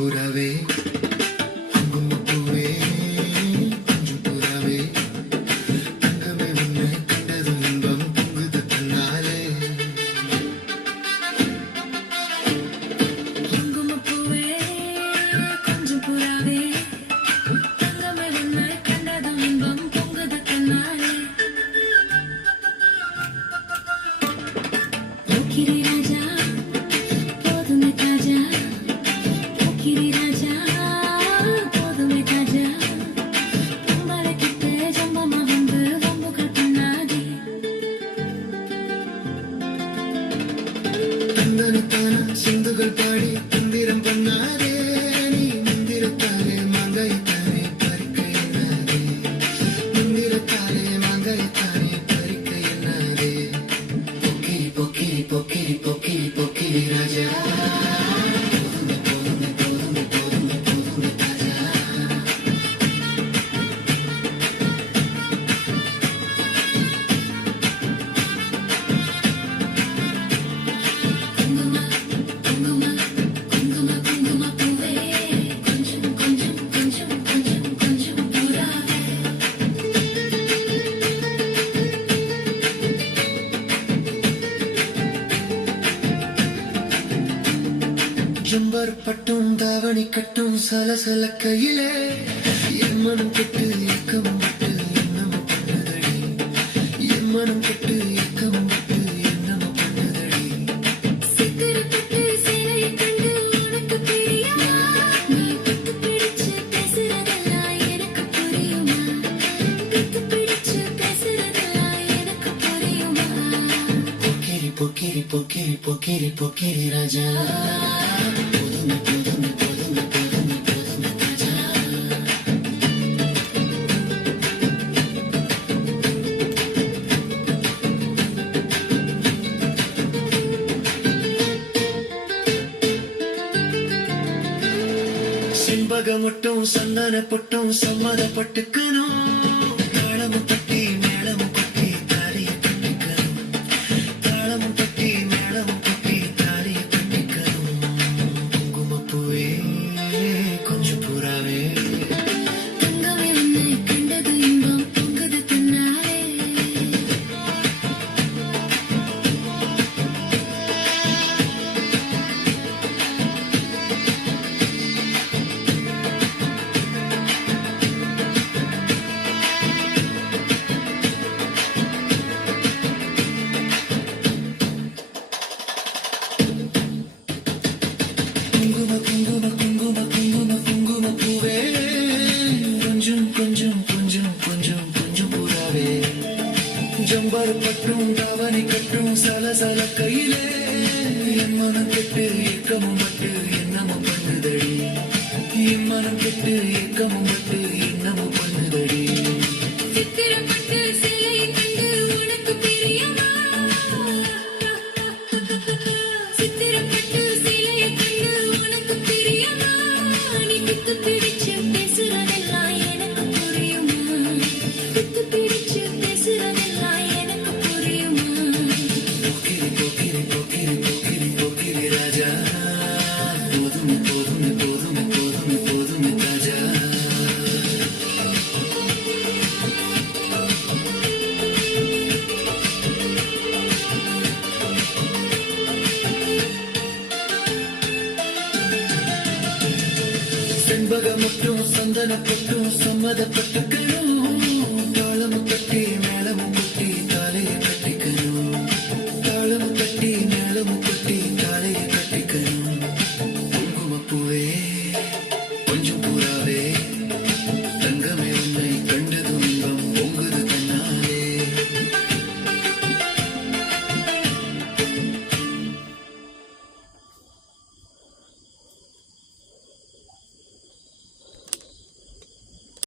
புறாவே குங்குமப்பூவே கொஞ்சம் புறாவே தங்கமே உன்னை கண்டது இன்பம் பொங்குது தன்னாலே குங்குமப்பூவே கொஞ்சம் புறாவே தங்கமே உன்னை கண்டது இன்பம் பொங்குது தன்னாலே போக்கிரி ராஜா போதுமே தாஜா போக்கிரி ராஜா போதுமே தாஜா பொம்பளை கிட்ட ஜம்பமா வந்து வம்புகள் பண்ணாதே தந்தனத்தான சிந்துகள் பாடி தந்திரம் பண்ணாதே நீ மந்திரத்தாலே மாங்காயத்தானே பறிக்க எண்ணாதே மந்திரத்தாலே மாங்காயத்தானே பறிக்க எண்ணாதே பொக்கிரி பொக்கிரி பொக்கிரி பொக்கிரி பொக்கிரி ராஜா போதுமே போதுமே போதுமே போதுமே போதுமே தாஜா குங்கும குங்கும குங்கும குங்குமப்பூவே கொஞ்சம் கொஞ்சம் கொஞ்சம் கொஞ்சம் கொஞ்சம் புறாவே ஜம்பர் பட்டும் தாவணி கட்டும் சலசல கையிலே என் மனம் கட்டு ஏக்கம் விட்டு என்னமோ பண்ணுதடி என் மனம் கட்டு ஏக்கம் விட்டு என்னமோ பண்ணுதடி சித்திரப்பட்டு சேலையை கண்டு உனக்கு பிரியமா நீ கத்து பிடிச்சு பேசுறதெல்லாம் எனக்கு புரியுமா கத்து பிடிச்சு பேசுறதெல்லாம் எனக்கு புரியுமா பொக்கிரி பொக்கிரி பொக்கிரி பொக்கிரி பொக்கிரி ராஜா போதுமே போதுமே போதுமே போதுமே போதுமே ராஜா செண்பகமட்டும் சந்தன பொட்டும் சம்மதப்பட்டுக்கணும் தாளமும் தட்டி மேளமும் கொட்டி தாலியை கட்டிக்கணும் தாளமும் தட்டி மேளமும் கொட்டி தாலியை கட்டிக்கணும் குங்குமப்பூவே கொஞ்சம் புறாவே தங்கமே உன்னை கண்டது இன்பம் பொங்குது தன்னாலே குங்கும குங்கும குங்கும குங்கும குங்குமப்பூவே கொஞ்சம் கொஞ்சம் கொஞ்சம் கொஞ்சம் கொஞ்சம் புறாவே ஜம்பர் பட்டும் தாவணி கட்டும் சலசல கையிலே என் மனம் கெட்டு ஏக்கமும் பட்டு என்னமோ பண்ணுதடி என் மனம் கெட்டு ஏக்கமும் பட்டு என்னமோ பண்ணுதடி சித்திரப்பட்டு சேலையை கண்டு உனக்கு பிரியமா சித்திரப்பட்டு சேலையை கண்டு உனக்கு பிரியமா நீ குத்து பிடிச்சு பேசுறதெல்லாம் எனக்கு புரியுமா குத்து பிடிச்சு பேசுறதெல்லாம் எனக்கு புரியுமா பொக்கிரி பொக்கிரி பொக்கிரி பொக்கிரி பொக்கிரி ராஜா போதுமே போதுமே போதுமே போதுமே போதுமே ராஜா செண்பகமட்டும் சந்தன பொட்டும் சம்மதப்பட்டுக்கணும்